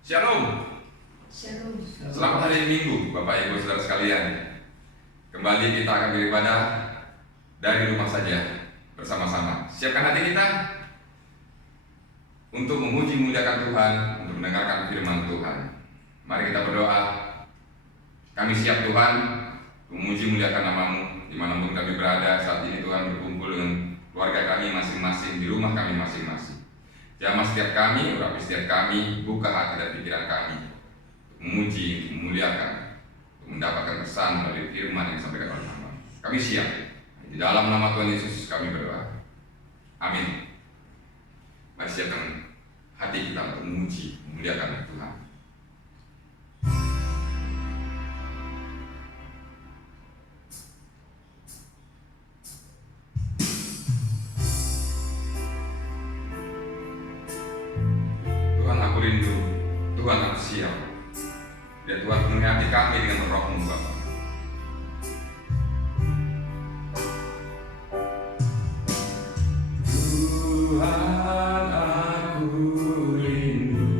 Shalom. Shalom. Selamat hari Minggu, Bapak Ibu Saudara sekalian. Kembali kita akan beribadah dari rumah saja bersama-sama. Siapkan hati kita untuk memuji muliakan Tuhan, untuk mendengarkan firman Tuhan. Mari kita berdoa. Kami siap Tuhan memuji muliakan nama-Mu dimanapun kami berada saat ini. Tuhan, berkumpul dengan keluarga kami masing-masing, di rumah kami masing-masing. Jamah setiap kami, urapi setiap kami, buka hati dan pikiran kami memuji, memuliakan, untuk mendapatkan kesan dari firman yang disampaikan oleh Tuhan. Kami siap. Di dalam nama Tuhan Yesus kami berdoa. Amin. Mari siapkan hati kita untuk memuji, memuliakan Tuhan. Tuhan, aku rindu. Tuhan, aku siap. Dan Tuhan, penuhi hati kami dengan roh-Mu, Bapa. Tuhan, aku rindu.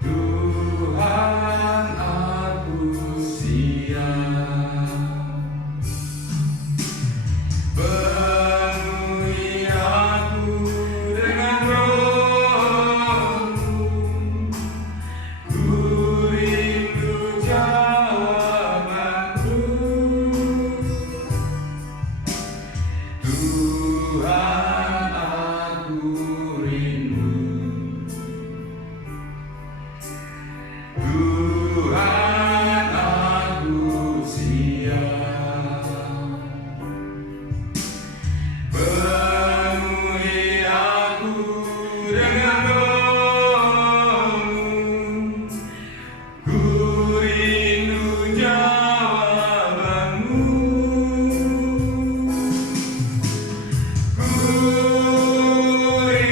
Tuhan, aku siap. Penuhi aku dengan roh-Mu. Ku rindu jawaban-Mu. Tuhan, aku rindu. Tuhan, aku siap. Penuhi aku dengan roh-Mu. Ku rindu jawaban-Mu. Ku rindu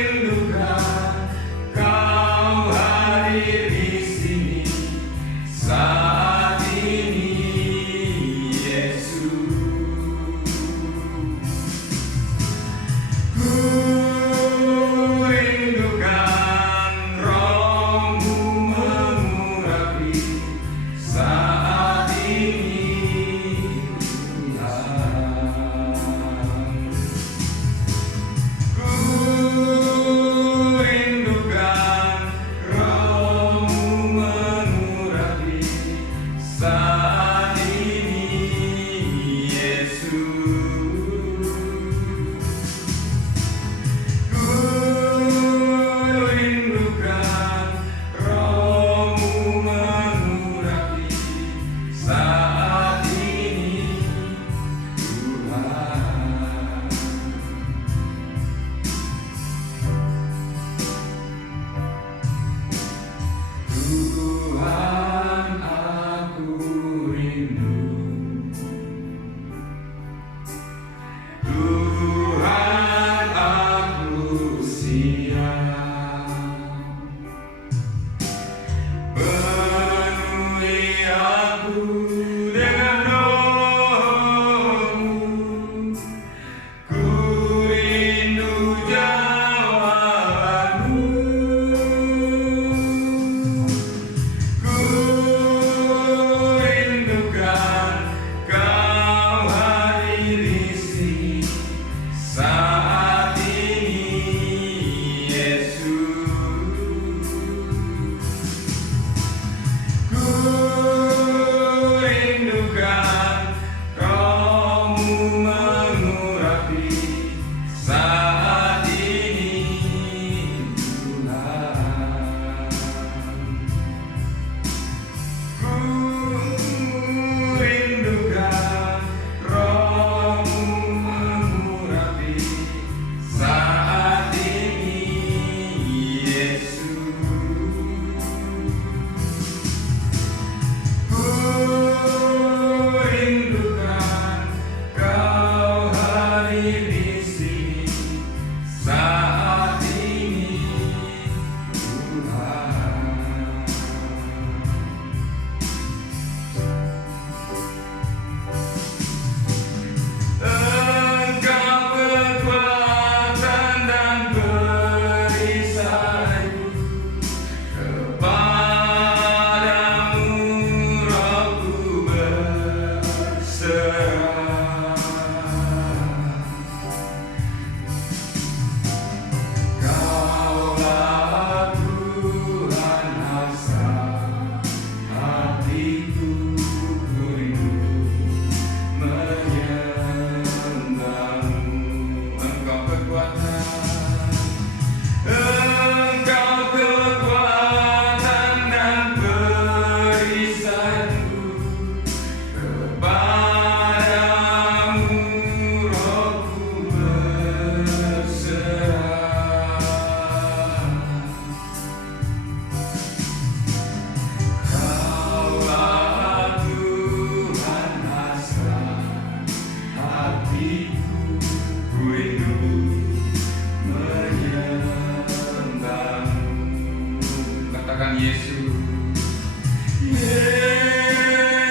Yesus.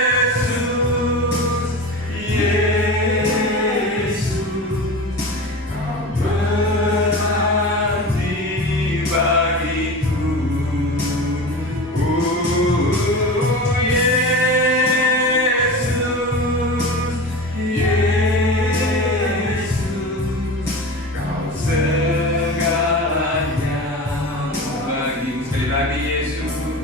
Yesus, Yesus, Kau berarti bagiku. Yesus, Kau segalanya bagiku. Sekali lagi Yesus.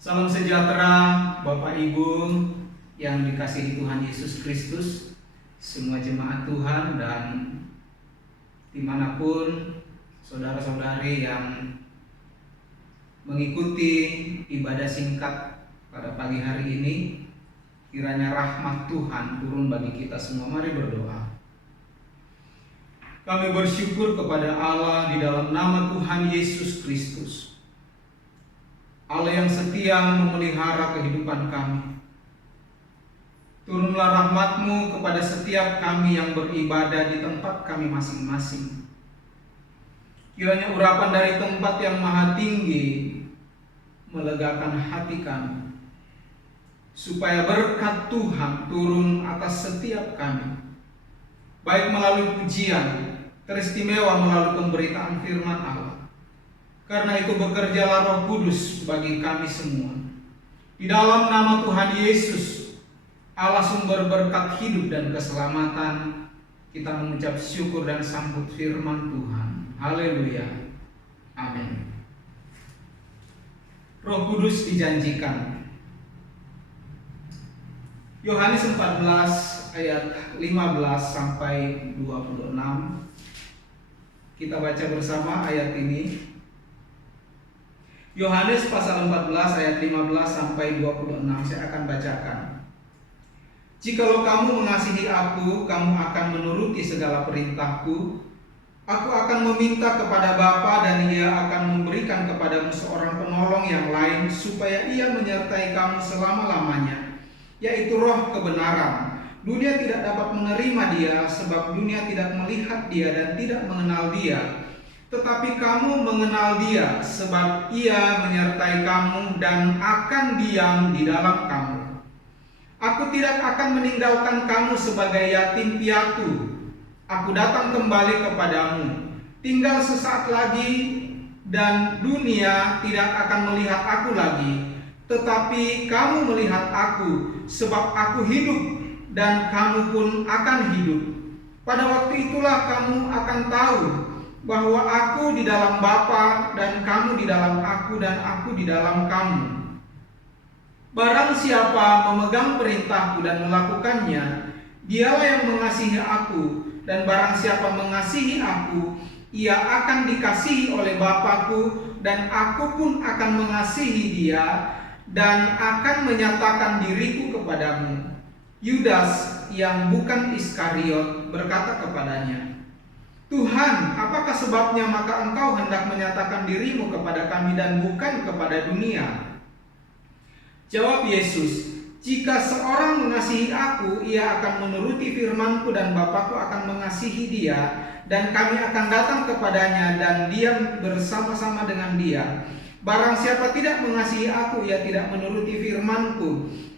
Salam sejahtera Bapak Ibu yang dikasihi Tuhan Yesus Kristus, semua jemaat Tuhan dan dimanapun saudara-saudari yang mengikuti ibadah singkat pada pagi hari ini, kiranya rahmat Tuhan turun bagi kita semua. Mari berdoa. Kami bersyukur kepada Allah di dalam nama Tuhan Yesus Kristus, Allah yang setia memelihara kehidupan kami. Turunlah rahmat-Mu kepada setiap kami yang beribadah di tempat kami masing-masing. Kiranya urapan dari tempat yang maha tinggi melegakan hati kami, supaya berkat Tuhan turun atas setiap kami, baik melalui pujian, teristimewa melalui pemberitaan firman Allah. Karena itu bekerjalah Roh Kudus bagi kami semua. Di dalam nama Tuhan Yesus, Allah sumber berkat hidup dan keselamatan, kita mengucap syukur dan sambut firman Tuhan. Haleluya. Amin. Roh Kudus dijanjikan. Yohanes 14 ayat 15 sampai 26. Kita baca bersama ayat ini. Yohanes pasal 14 ayat 15 sampai 26. Saya akan bacakan. Jikalau kamu mengasihi aku, kamu akan menuruti segala perintahku. Aku akan meminta kepada Bapa dan Ia akan memberikan kepadamu seorang penolong yang lain, supaya Ia menyertai kamu selama-lamanya, yaitu Roh kebenaran. Dunia tidak dapat menerima Dia, sebab dunia tidak melihat Dia dan tidak mengenal Dia. Tetapi kamu mengenal Dia, sebab Ia menyertai kamu dan akan diam di dalam kamu. Aku tidak akan meninggalkan kamu sebagai yatim piatu. Aku datang kembali kepadamu. Tinggal sesaat lagi dan dunia tidak akan melihat aku lagi. Tetapi kamu melihat aku, sebab aku hidup dan kamu pun akan hidup. Pada waktu itulah kamu akan tahu bahwa aku di dalam Bapa dan kamu di dalam aku dan aku di dalam kamu. Barang siapa memegang perintahku dan melakukannya, dialah yang mengasihi aku, dan barang siapa mengasihi aku, ia akan dikasihi oleh Bapa-Ku, dan aku pun akan mengasihi dia dan akan menyatakan diriku kepadamu. Yudas yang bukan Iskariot berkata kepadanya, Tuhan, apakah sebabnya maka engkau hendak menyatakan dirimu kepada kami dan bukan kepada dunia? Jawab Yesus, jika seorang mengasihi aku, ia akan menuruti firman-Ku dan Bapa-Ku akan mengasihi dia, dan kami akan datang kepadanya dan diam bersama-sama dengan dia. Barang siapa tidak mengasihi aku, ia tidak menuruti firman-Ku,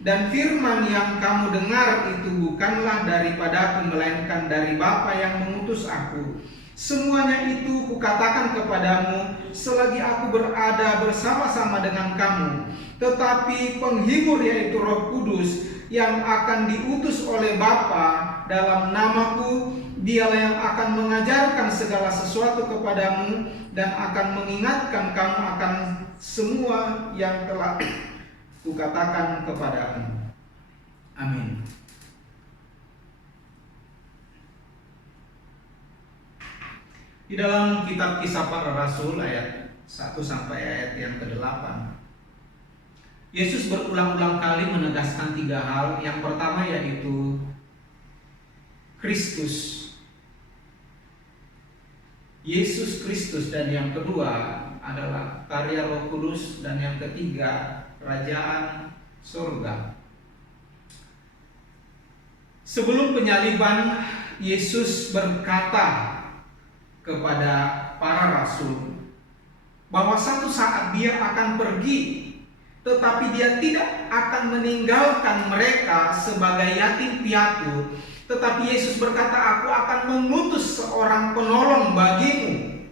dan firman yang kamu dengar itu bukanlah daripadaku, melainkan dari Bapa yang mengutus aku. Semuanya itu kukatakan kepadamu selagi aku berada bersama-sama dengan kamu. Tetapi penghibur, yaitu Roh Kudus, yang akan diutus oleh Bapa dalam namaku, dialah yang akan mengajarkan segala sesuatu kepadamu dan akan mengingatkan kamu akan semua yang telah kukatakan kepadamu. Amin. Di dalam kitab Kisah Para Rasul ayat 1 sampai ayat yang ke-8, Yesus berulang-ulang kali menegaskan 3 hal. Yang pertama yaitu Kristus, Yesus Kristus, dan yang kedua adalah karya Roh Kudus, dan yang ketiga kerajaan surga. Sebelum penyaliban, Yesus berkata kepada para rasul bahwa satu saat dia akan pergi, tetapi dia tidak akan meninggalkan mereka sebagai yatim piatu. Tetapi Yesus berkata, aku akan mengutus seorang penolong bagimu,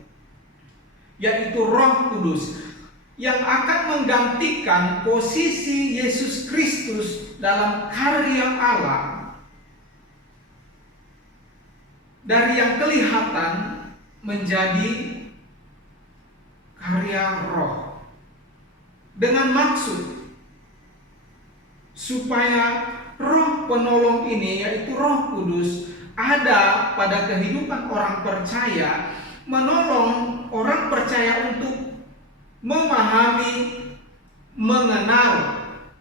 yaitu Roh Kudus, yang akan menggantikan posisi Yesus Kristus dalam karya Allah. Dari yang kelihatan menjadi karya roh, dengan maksud supaya Roh penolong ini, yaitu Roh Kudus, ada pada kehidupan orang percaya, menolong orang percaya untuk memahami, mengenal,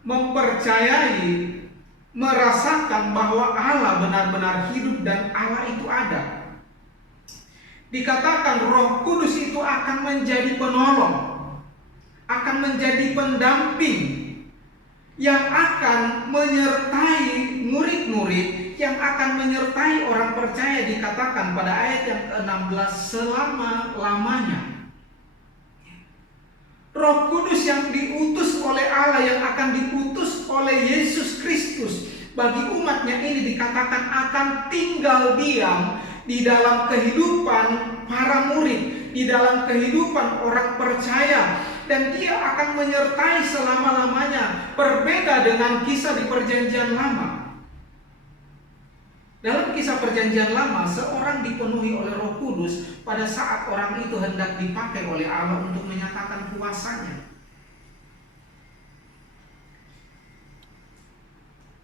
mempercayai, merasakan bahwa Allah benar-benar hidup dan Allah itu ada. Dikatakan Roh Kudus itu akan menjadi penolong, akan menjadi pendamping, yang akan menyertai murid-murid, yang akan menyertai orang percaya, dikatakan pada ayat yang ke-16, selama-lamanya. Roh Kudus yang diutus oleh Allah, yang akan diutus oleh Yesus Kristus bagi umatnya ini, dikatakan akan tinggal diam di dalam kehidupan para murid, di dalam kehidupan orang percaya, dan dia akan menyertai selama-lamanya. Berbeda dengan kisah di Perjanjian Lama. Dalam kisah Perjanjian Lama, seorang dipenuhi oleh Roh Kudus pada saat orang itu hendak dipakai oleh Allah untuk menyatakan kuasanya.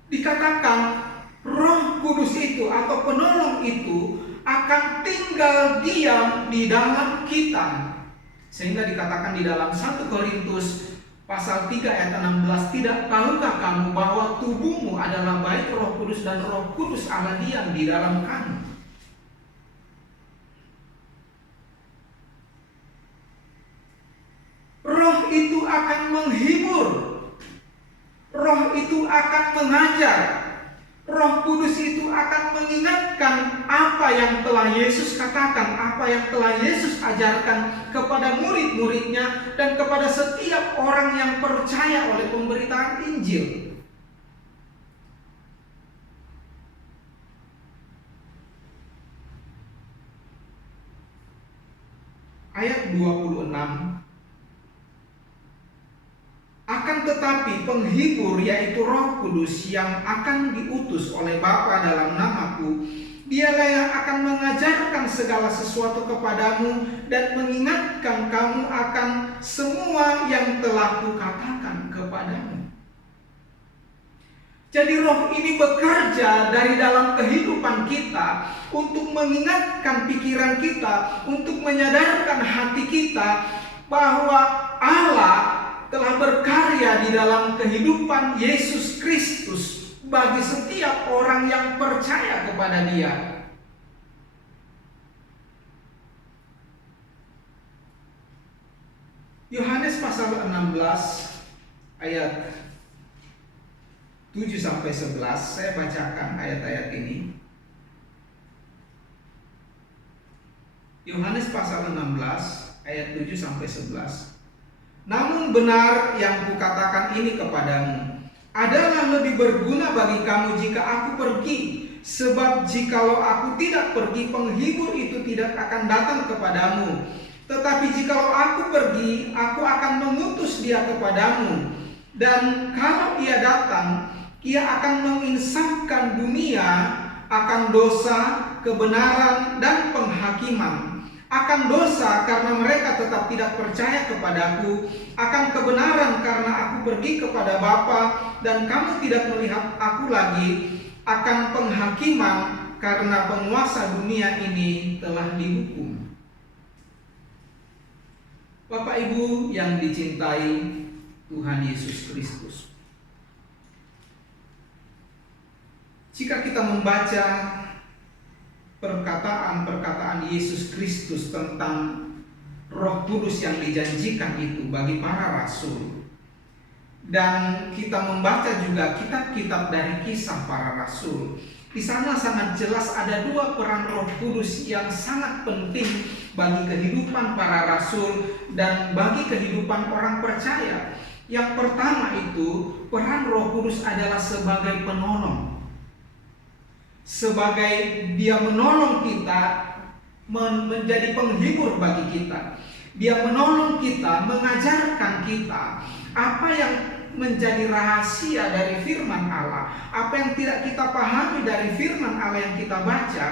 Dikatakan Roh Kudus itu atau penolong itu akan tinggal diam di dalam kita. Sehingga dikatakan di dalam 1 Korintus pasal 3 ayat 16, tidak tahukah kamu bahwa tubuhmu adalah bait Roh Kudus dan Roh Kudus Allah diam di dalam kamu. Roh itu akan menghibur, Roh itu akan mengajar, Roh Kudus itu akan mengingatkan apa yang telah Yesus katakan, apa yang telah Yesus ajarkan kepada murid-muridnya dan kepada setiap orang yang percaya oleh pemberitaan Injil. Ayat 26. Akan tetapi penghibur, yaitu Roh Kudus yang akan diutus oleh Bapa dalam namaku, dialah yang akan mengajarkan segala sesuatu kepadamu dan mengingatkan kamu akan semua yang telah kukatakan kepadamu. Jadi Roh ini bekerja dari dalam kehidupan kita untuk mengingatkan pikiran kita, untuk menyadarkan hati kita bahwa Allah telah berkarya di dalam kehidupan Yesus Kristus bagi setiap orang yang percaya kepada Dia. Yohanes pasal 16 ayat 7 sampai 11, saya bacakan ayat-ayat ini. Yohanes pasal 16 ayat 7 sampai 11. Namun benar yang kukatakan ini kepadamu, adalah lebih berguna bagi kamu jika aku pergi. Sebab jikalau aku tidak pergi, penghibur itu tidak akan datang kepadamu. Tetapi jikalau aku pergi, aku akan mengutus dia kepadamu. Dan kalau ia datang, ia akan menginsafkan dunia akan dosa, kebenaran, dan penghakiman. Akan dosa karena mereka tetap tidak percaya kepadaku, akan kebenaran karena aku pergi kepada Bapa dan kamu tidak melihat aku lagi, akan penghakiman karena penguasa dunia ini telah dihukum. Bapak Ibu yang dicintai Tuhan Yesus Kristus, jika kita membaca perkataan-perkataan Yesus Kristus tentang Roh Kudus yang dijanjikan itu bagi para rasul, dan kita membaca juga kitab-kitab dari kisah para rasul, di sana sangat jelas ada dua peran Roh Kudus yang sangat penting bagi kehidupan para rasul dan bagi kehidupan orang percaya. Yang pertama itu, peran Roh Kudus adalah sebagai penolong. Sebagai dia menolong kita, menjadi penghibur bagi kita. Dia menolong kita, mengajarkan kita apa yang menjadi rahasia dari firman Allah, apa yang tidak kita pahami dari firman Allah yang kita baca.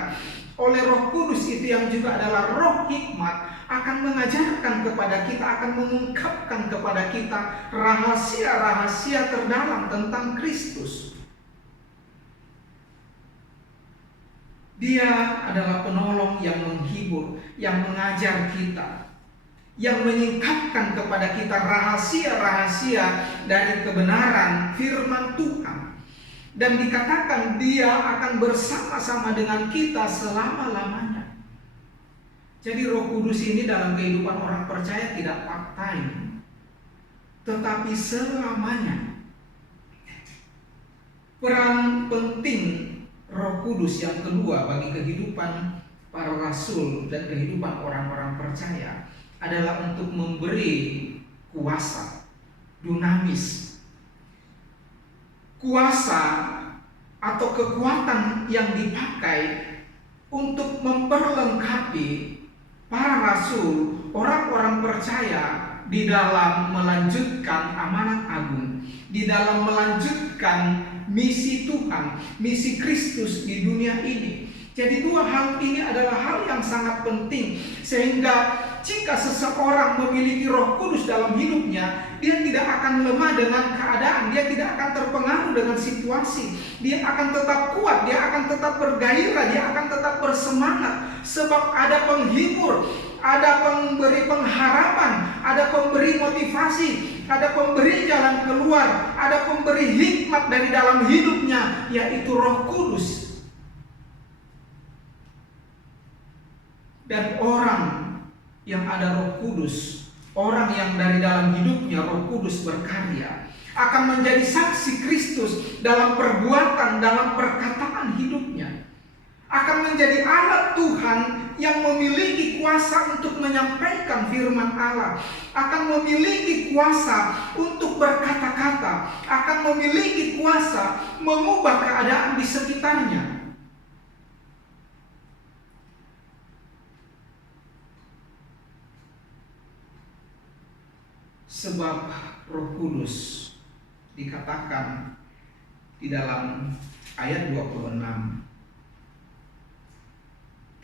oleh Roh Kudus itu yang juga adalah roh hikmat, akan mengajarkan kepada kita, akan mengungkapkan kepada kita rahasia-rahasia terdalam tentang Kristus. Dia adalah penolong yang menghibur, yang mengajar kita, yang menyingkapkan kepada kita rahasia-rahasia dari kebenaran firman Tuhan. Dan dikatakan dia akan bersama-sama dengan kita selama-lamanya. Jadi Roh Kudus ini dalam kehidupan orang percaya tidak part-time, tetapi selamanya. Peran penting Roh Kudus yang kedua bagi kehidupan para rasul dan kehidupan orang-orang percaya adalah untuk memberi kuasa, dunamis. Kuasa atau kekuatan yang dipakai untuk memperlengkapi para rasul, orang-orang percaya di dalam melanjutkan amanat agung, di dalam melanjutkan misi Tuhan, misi Kristus di dunia ini. Jadi dua hal ini adalah hal yang sangat penting, sehingga jika seseorang memiliki Roh Kudus dalam hidupnya, dia tidak akan lemah dengan keadaan, dia tidak akan terpengaruh dengan situasi, dia akan tetap kuat, dia akan tetap bergairah, dia akan tetap bersemangat, sebab ada penghibur, ada pemberi pengharapan, ada pemberi motivasi, ada pemberi jalan keluar, ada pemberi hikmat dari dalam hidupnya, yaitu Roh Kudus. Dan orang yang ada Roh Kudus, orang yang dari dalam hidupnya Roh Kudus berkarya, akan menjadi saksi Kristus dalam perbuatan, dalam perkataan hidupnya, akan menjadi alat Tuhan yang memiliki kuasa untuk menyampaikan firman Allah, akan memiliki kuasa untuk berkata-kata, akan memiliki kuasa mengubah keadaan di sekitarnya. Sebab Roh Kudus dikatakan di dalam ayat 26,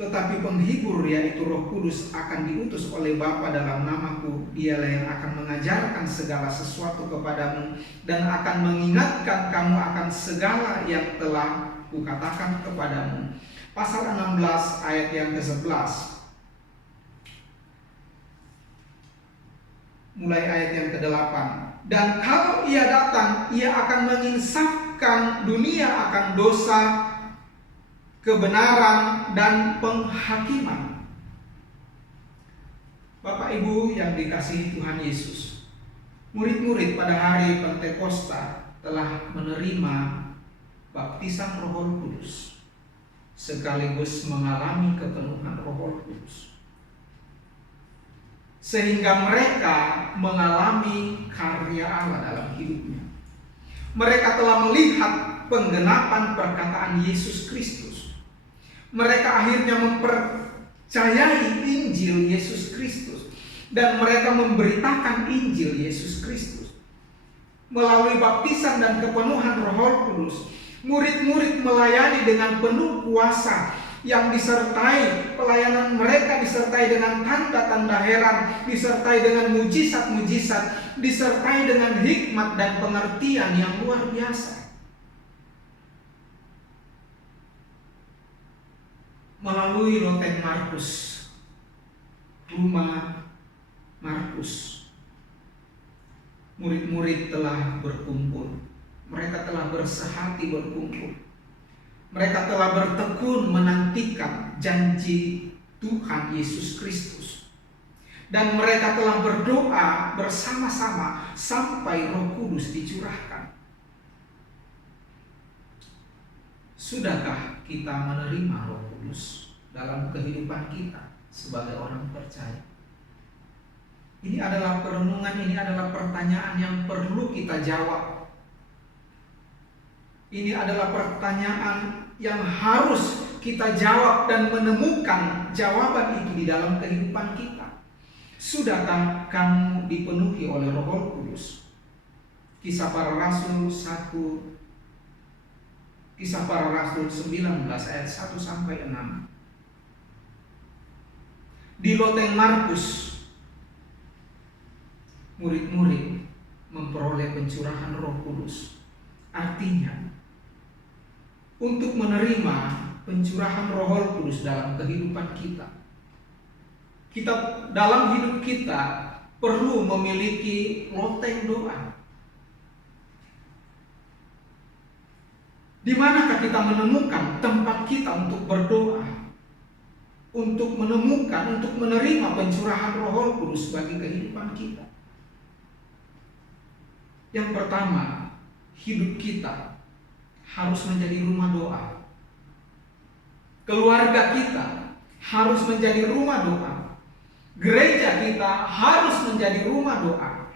tetapi penghibur yaitu Roh Kudus akan diutus oleh Bapa dalam namaku. Dialah yang akan mengajarkan segala sesuatu kepadamu dan akan mengingatkan kamu akan segala yang telah kukatakan kepadamu. Pasal 16 ayat yang ke-11. Mulai ayat yang ke-8. Dan kalau ia datang, ia akan menginsafkan dunia akan dosa, kebenaran, dan penghakiman. Bapak Ibu yang dikasihi Tuhan Yesus, murid-murid pada hari Pentakosta telah menerima baptisan Roh Kudus, sekaligus mengalami kepenuhan Roh Kudus, sehingga mereka mengalami karya Allah dalam hidupnya. Mereka telah melihat penggenapan perkataan Yesus Kristus. Mereka akhirnya mempercayai Injil Yesus Kristus, dan mereka memberitakan Injil Yesus Kristus. Melalui baptisan dan kepenuhan Roh Kudus, murid-murid melayani dengan penuh kuasa, yang disertai pelayanan mereka disertai dengan tanda-tanda heran, disertai dengan mujizat-mujizat, disertai dengan hikmat dan pengertian yang luar biasa. Melalui loteng Markus, rumah Markus, murid-murid telah berkumpul. Mereka telah bersehati berkumpul. Mereka telah bertekun menantikan janji Tuhan Yesus Kristus. Dan mereka telah berdoa bersama-sama sampai Roh Kudus dicurahkan. Sudahkah kita menerima Roh Kudus dalam kehidupan kita sebagai orang percaya? Ini adalah perenungan, ini adalah pertanyaan yang perlu kita jawab. Ini adalah pertanyaan yang harus kita jawab dan menemukan jawaban itu di dalam kehidupan kita. Sudahkah kamu dipenuhi oleh Roh Kudus? Kisah Para Rasul 1, Kisah Para Rasul 19 ayat 1 sampai 6. Di loteng Markus, murid-murid memperoleh pencurahan Roh Kudus. Artinya, untuk menerima pencurahan Roh Kudus dalam kehidupan kita, dalam hidup kita perlu memiliki loteng doa. Di manakah kita menemukan tempat kita untuk berdoa, untuk menemukan, untuk menerima pencurahan Roh Kudus bagi kehidupan kita? Yang pertama, hidup kita harus menjadi rumah doa. Keluarga kita harus menjadi rumah doa. Gereja kita harus menjadi rumah doa.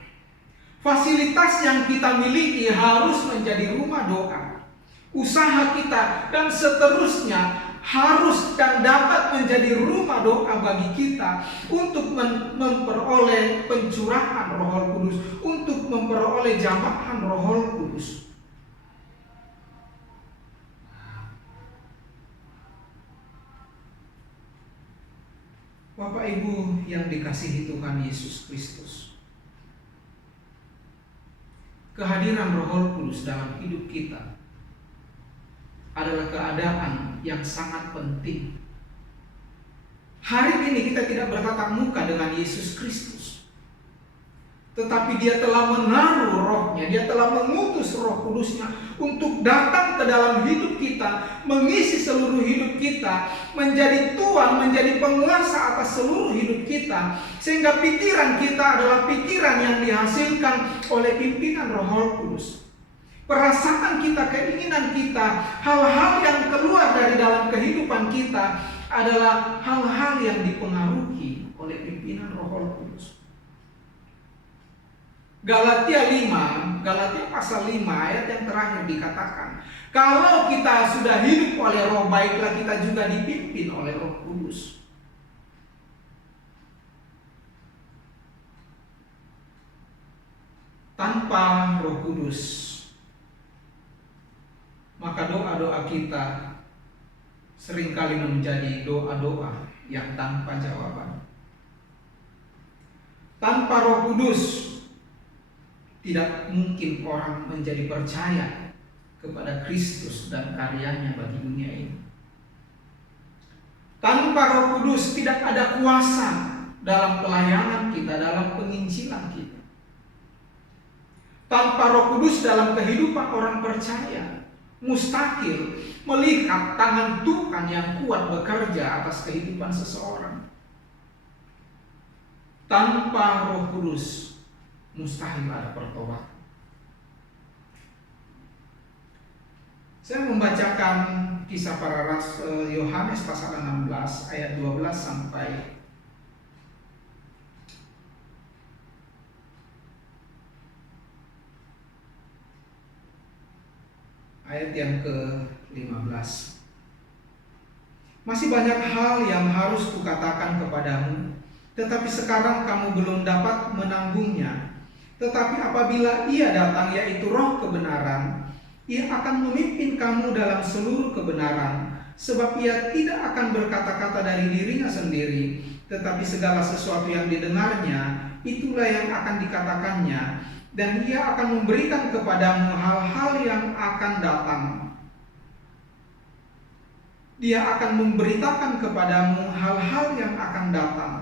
Fasilitas yang kita miliki harus menjadi rumah doa. Usaha kita dan seterusnya harus dan dapat menjadi rumah doa bagi kita untuk memperoleh pencurahan Roh Kudus, untuk memperoleh jamahan Roh Kudus. Bapak Ibu yang dikasihi Tuhan Yesus Kristus, kehadiran Roh Kudus dalam hidup kita adalah keadaan yang sangat penting. Hari ini kita tidak bertatap muka dengan Yesus Kristus, tetapi Dia telah menaruh Roh-Nya, Dia telah mengutus Roh Kudus-Nya untuk datang ke dalam hidup kita, mengisi seluruh hidup kita, menjadi Tuhan, menjadi penguasa atas seluruh hidup kita, sehingga pikiran kita adalah pikiran yang dihasilkan oleh pimpinan Roh Kudus. Perasaan kita, keinginan kita, hal-hal yang keluar dari dalam kehidupan kita adalah hal-hal yang dipengaruhi oleh pimpinan Roh Kudus. Galatia pasal 5 ayat yang terakhir dikatakan, kalau kita sudah hidup oleh Roh, baiklah kita juga dipimpin oleh Roh Kudus. Tanpa Roh Kudus, maka doa-doa kita seringkali menjadi doa-doa yang tanpa jawaban. Tanpa Roh Kudus, tidak mungkin orang menjadi percaya kepada Kristus dan karyanya bagi dunia ini. Tanpa Roh Kudus tidak ada kuasa dalam pelayanan kita, dalam penginjilan kita. Tanpa Roh Kudus dalam kehidupan orang percaya, mustahil melihat tangan Tuhan yang kuat bekerja atas kehidupan seseorang. Tanpa Roh Kudus, mustahil ada pertobatan. Saya membacakan kisah para rasul Yohanes pasal 16 ayat 12 sampai ayat yang ke-15. Masih banyak hal yang harus kukatakan kepadamu, tetapi sekarang kamu belum dapat menanggungnya. Tetapi apabila Ia datang, yaitu Roh kebenaran, Ia akan memimpin kamu dalam seluruh kebenaran, sebab Ia tidak akan berkata-kata dari dirinya sendiri, tetapi segala sesuatu yang didengarnya, itulah yang akan dikatakannya, dan Ia akan memberikan kepadamu hal-hal yang akan datang. Dia akan memberitakan kepadamu hal-hal yang akan datang.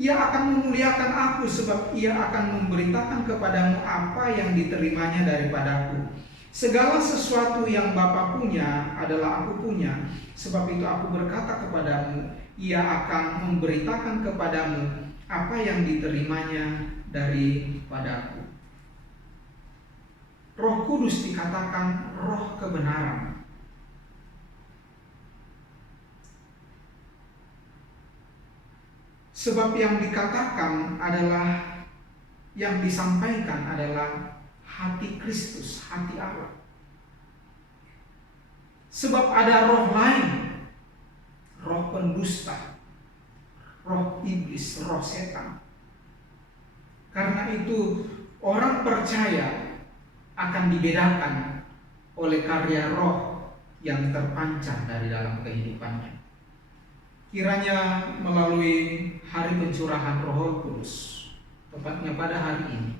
Ia akan memuliakan aku, sebab Ia akan memberitakan kepadamu apa yang diterimanya daripadaku. Segala sesuatu yang Bapa punya adalah aku punya. Sebab itu aku berkata kepadamu, Ia akan memberitakan kepadamu apa yang diterimanya daripadaku. Roh Kudus dikatakan Roh kebenaran. Sebab yang dikatakan adalah, yang disampaikan adalah hati Kristus, hati Allah. Sebab ada roh lain, roh pendusta, roh iblis, roh setan. Karena itu orang percaya akan dibedakan oleh karya roh yang terpancar dari dalam kehidupannya. Kiranya melalui hari pencurahan Roh Kudus, tepatnya pada hari ini,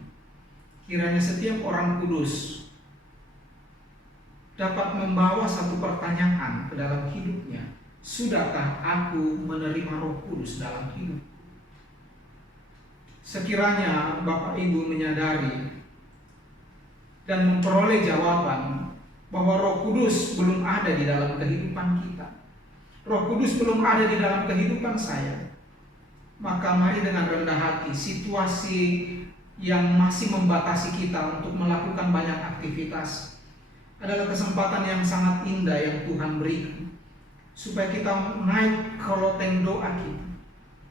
kiranya setiap orang kudus dapat membawa satu pertanyaan ke dalam hidupnya. Sudahkah aku menerima Roh Kudus dalam hidup? Sekiranya Bapak Ibu menyadari dan memperoleh jawaban bahwa Roh Kudus belum ada di dalam kehidupan kita, Roh Kudus belum ada di dalam kehidupan saya, maka mari dengan rendah hati, situasi yang masih membatasi kita untuk melakukan banyak aktivitas adalah kesempatan yang sangat indah yang Tuhan berikan, supaya kita naik ke loteng doa kita,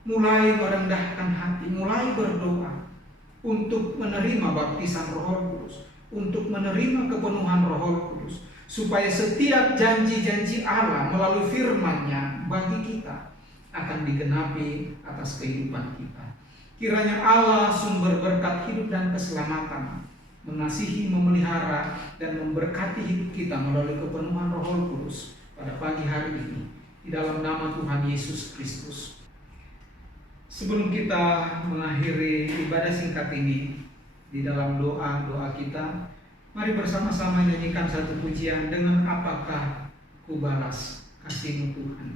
mulai merendahkan hati, mulai berdoa untuk menerima baptisan Roh Kudus, untuk menerima kepenuhan Roh Kudus, supaya setiap janji-janji Allah melalui firman-Nya bagi kita akan digenapi atas kehidupan kita. Kiranya Allah sumber berkat hidup dan keselamatan mengasihi, memelihara, dan memberkati hidup kita melalui kepenuhan Roh Kudus pada pagi hari ini, di dalam nama Tuhan Yesus Kristus. Sebelum kita mengakhiri ibadah singkat ini, di dalam doa-doa kita, mari bersama-sama nyanyikan satu pujian dengan apakah ku balas kasih-Mu Tuhan.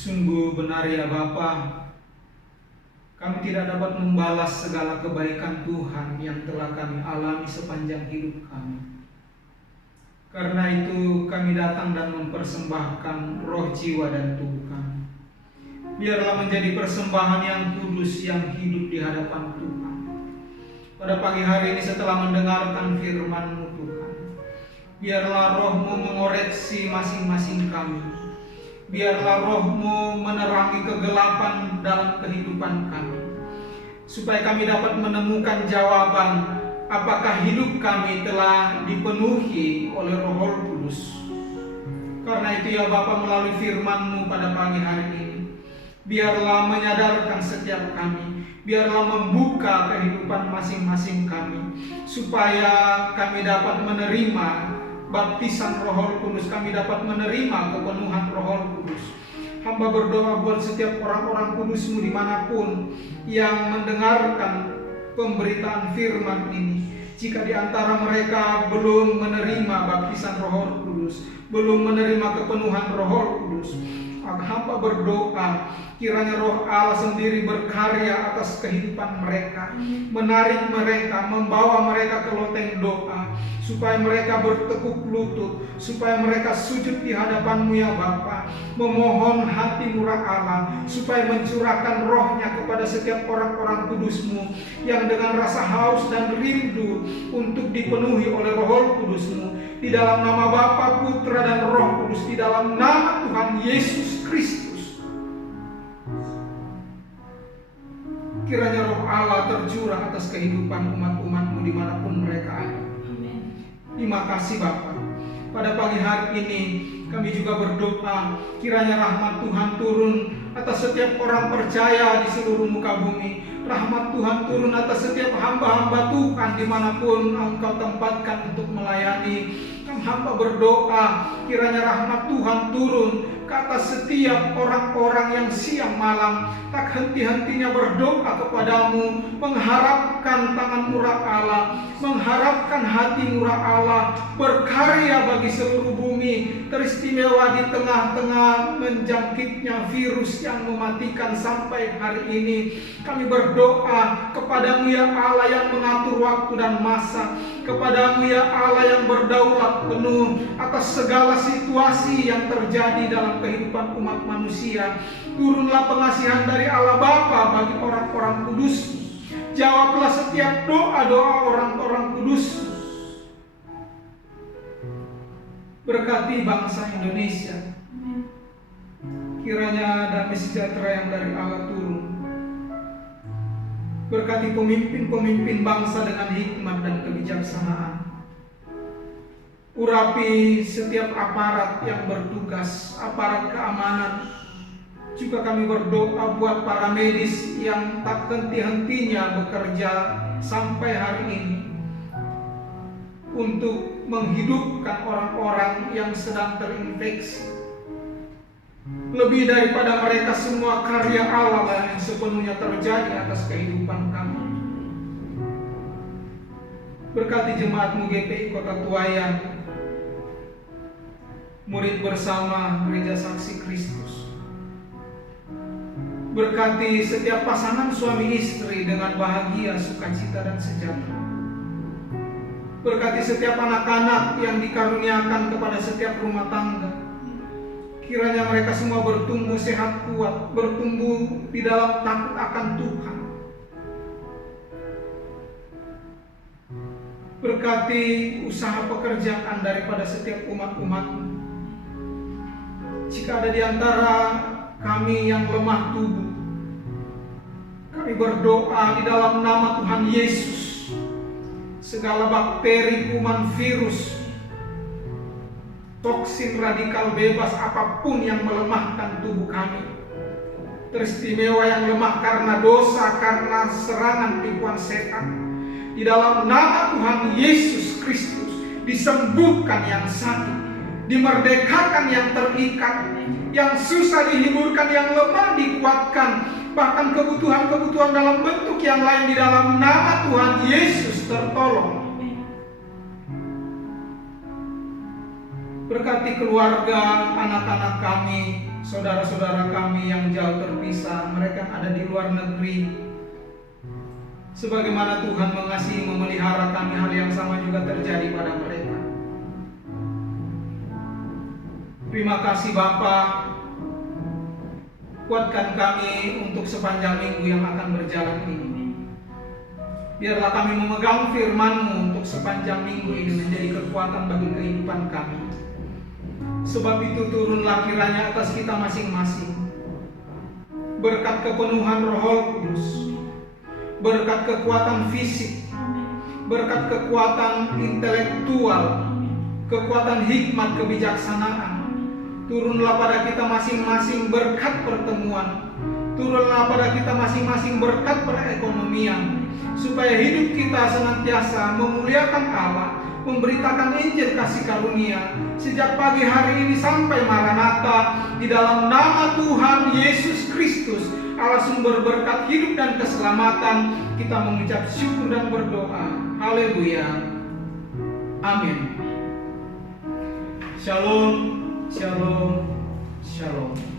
Sungguh benar ya Bapa, kami tidak dapat membalas segala kebaikan Tuhan yang telah kami alami sepanjang hidup kami. Karena itu kami datang dan mempersembahkan roh, jiwa, dan tubuh kami. Biarlah menjadi persembahan yang kudus yang hidup di hadapan Tuhan. Pada pagi hari ini setelah mendengarkan firman-Mu Tuhan, biarlah Roh-Mu mengoreksi masing-masing kami. Biarlah Roh-Mu menerangi kegelapan dalam kehidupan kami, supaya kami dapat menemukan jawaban apakah hidup kami telah dipenuhi oleh Roh Kudus. Karena itu ya Bapa, melalui firman-Mu pada pagi hari ini, Biarlah menyadarkan setiap kami, biarlah membuka kehidupan masing-masing kami, supaya kami dapat menerima baptisan Roh Kudus, kami dapat menerima kepenuhan Roh Kudus. Hamba berdoa buat setiap orang-orang kudus-Mu dimanapun yang mendengarkan pemberitaan firman ini. Jika di antara mereka belum menerima baptisan Roh Kudus, belum menerima kepenuhan Roh Kudus, hamba berdoa kiranya Roh Allah sendiri berkarya atas kehidupan mereka, menarik mereka, membawa mereka ke loteng doa, supaya mereka bertekuk lutut, supaya mereka sujud di hadapan-Mu ya Bapa, memohon hati murah Allah, supaya mencurahkan rohnya kepada setiap orang-orang kudus-Mu yang dengan rasa haus dan rindu untuk dipenuhi oleh Roh Kudus-Mu. Di dalam nama Bapa, Putra dan Roh Kudus, di dalam nama Tuhan Yesus Kristus, kiranya Roh Allah tercurah atas kehidupan umat-umat-Mu dimanapun mereka ada. Terima kasih Bapa. Pada pagi hari ini kami juga berdoa kiranya rahmat Tuhan turun atas setiap orang percaya di seluruh muka bumi. Rahmat Tuhan turun atas setiap hamba-hamba Tuhan dimanapun Engkau tempatkan untuk melayani. Hamba berdoa kiranya rahmat Tuhan turun ke atas setiap orang-orang yang siang malam tak henti-hentinya berdoa kepadamu, mengharapkan tangan murah Allah, mengharapkan hati murah Allah, berkarya bagi seluruh bumi, teristimewa di tengah-tengah menjangkitnya virus yang mematikan sampai hari ini. Kami berdoa kepadamu ya Allah yang mengatur waktu dan masa, kepadamu ya Allah yang berdaulat penuh atas segala situasi yang terjadi dalam kehidupan umat manusia. Turunlah pengasihan dari Allah Bapa bagi orang-orang kudus. Jawablah setiap doa-doa orang-orang kudus. Berkati bangsa Indonesia. Kiranya damai sejahtera yang dari Allah turun. Berkati pemimpin-pemimpin bangsa dengan hikmat dan kebijaksanaan. Urapi setiap aparat yang bertugas, aparat keamanan. Juga kami berdoa buat para medis yang tak henti-hentinya bekerja sampai hari ini untuk menghidupkan orang-orang yang sedang terinfeksi. Lebih daripada mereka semua, karya Allah yang sepenuhnya terjadi atas kehidupan kami. Berkati jemaat-Mu GPI Kota Tuayan, murid bersama Gereja Saksi Kristus. Berkati setiap pasangan suami istri dengan bahagia, sukacita dan sejahtera. Berkati setiap anak-anak yang dikaruniakan kepada setiap rumah tangga. Kiranya mereka semua bertumbuh sehat kuat, bertumbuh di dalam takut akan Tuhan. Berkati usaha pekerjaan daripada setiap umat-umat-Mu. Jika ada di antara kami yang lemah tubuh, kami berdoa di dalam nama Tuhan Yesus, segala bakteri, kuman, virus, toksin radikal bebas apapun yang melemahkan tubuh kami, teristimewa yang lemah karena dosa, karena serangan tipuan setan, di dalam nama Tuhan Yesus Kristus, disembuhkan yang sakit, dimerdekakan yang terikat, yang susah dihiburkan, yang lemah dikuatkan, bahkan kebutuhan-kebutuhan dalam bentuk yang lain di dalam nama Tuhan Yesus tertolong. Berkati keluarga, anak-anak kami, saudara-saudara kami yang jauh terpisah, mereka yang ada di luar negeri. Sebagaimana Tuhan mengasihi memelihara kami, hal yang sama juga terjadi pada mereka. Terima kasih Bapa, kuatkan kami untuk sepanjang minggu yang akan berjalan ini. Biarlah kami memegang firman-Mu untuk sepanjang minggu ini menjadi kekuatan bagi kehidupan kami. Sebab itu turunlah kiranya atas kita masing-masing berkat kepenuhan Roh Kudus, berkat kekuatan fisik, berkat kekuatan intelektual, kekuatan hikmat kebijaksanaan, Turunlah pada kita masing-masing berkat pertemuan. Turunlah pada kita masing-masing berkat perekonomian, supaya hidup kita senantiasa memuliakan Allah, memberitakan Injil kasih karunia sejak pagi hari ini sampai Maranatha. Di dalam nama Tuhan Yesus Kristus, Allah sumber berkat hidup dan keselamatan, kita mengucap syukur dan berdoa. Haleluya. Amin. Shalom, shalom, shalom.